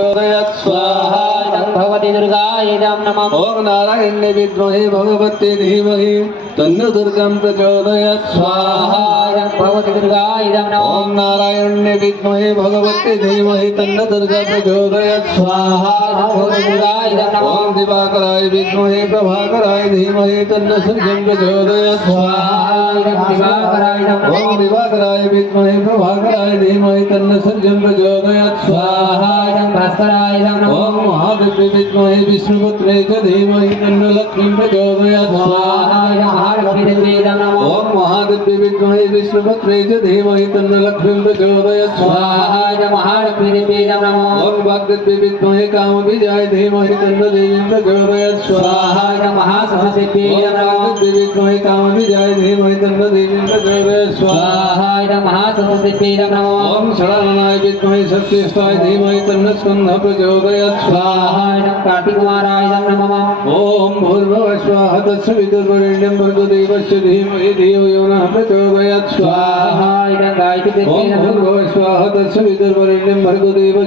स्वाहा भगवती दुर्गायै नमः। ओम नारायण्ये विद्महे भगवते धीमहि तन्नो दुर्गां प्रचोदयात्। स्वाहा भगवती दुर्गायै नमः। ओम नारायण्ये विद्महे भगवते धीमहि तन्नो दुर्गा प्रचोदयात्। स्वाहा भगवती दुर्गायै नमः। ओम दिवाकराय विद्महे प्रभाकराय धीमहि तन्नो सूर्यं प्रचोदयात्। स्वाहा दिवाकराय नमः। ओम दिवाकराय विद्महे प्रभाकराय धीमहि तन्नो सूर्यं प्रचोदयात्। स्वाहा भास्कराय नमः। ओम महादेव्ये विद्महे विष्णुपुत्रे च धीमहि तन्नो लक्ष्मीं प्रचोदयात्। स्वाहा महालक्ष्मीदेव्यै नमः। ओम महादेव्ये विद्महे विष्णुपुत्रे च धीमहि तन्नो लक्ष्मीं प्रचोदयात्। स्वाहा महालक्ष्मीदेव्यै नमः। ओम वाग्देव्ये विद्महे कामबीजाय धीमहि तन्नो देवीं प्रचोदयात्। स्वाहा महासरस्वतीदेव्यै नमः। वाग्देव्ये विद्महे कामबीजाय धीमहि तन्नो देवीं प्रचोदयात्। स्वाहा महासरस्वतीदेव्यै नमः। ओम षडाननाय विद्महे सत्येष्ठाय धीमहि तन्नो स्कन्दः प्रचोदयात्। स्वाहा कार्तिककुमाराय नमः। ओम भूर्भुवः स्वः तत्सवितुर्वरेण्यं भर्गो देवस्य धीमहि धियो यो नः प्रचोदयात्। स्वाहा गायत्री ओम भूर्भुवः स्वः तत्सवितुर्वरेण्यं भर्गो देवस्य